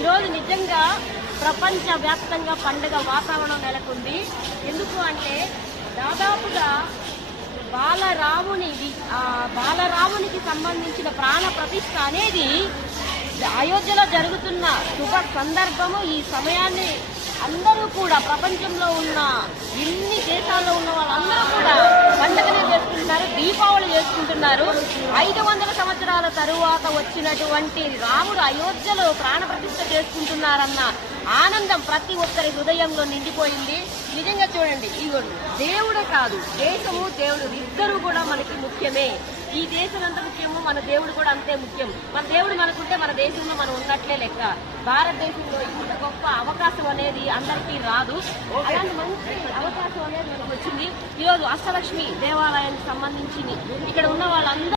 ఈరోజు నిజంగా ప్రపంచ వ్యాప్తంగా పండుగ వాతావరణం నెలకొంది. ఎందుకు అంటే దాదాపుగా బాలరామునికి సంబంధించిన ప్రాణ ప్రతిష్ఠ అనేది అయోధ్యలో జరుగుతున్న శుభ సందర్భము. ఈ సమయాన్ని అందరూ కూడా ప్రపంచంలో ఉన్న ఎన్ని దేశాల్లో ఉన్న వాళ్ళందరూ కూడా పండుగలు చేసుకుంటున్నారు, దీపావళి చేసుకుంటున్నారు. 500 సంవత్సరాల తరువాత వచ్చినటువంటి రాముడు అయోధ్యలో ప్రాణ ప్రతిష్ఠ చేసుకుంటున్నారన్న ఆనందం ప్రతి ఒక్కరి హృదయంలో నిండిపోయింది. నిజంగా చూడండి, ఇదిగోండి, దేవుడే కాదు, దేశము దేవుడు ఇద్దరు కూడా మనకి ముఖ్యమే. ఈ దేశం ఎంత ముఖ్యమో మన దేవుడు కూడా అంతే ముఖ్యం. మన దేవుడు మనకుంటే మన దేశంలో మనం ఉన్నట్లే లెక్క. భారతదేశంలో ఇంత గొప్ప అవకాశం అనేది అందరికీ రాదు. అలాంటి మంచి అవకాశం అనేది మనకు వచ్చింది. ఈరోజు అష్టలక్ష్మి దేవాలయానికి సంబంధించి ఇక్కడ ఉన్న వాళ్ళందరూ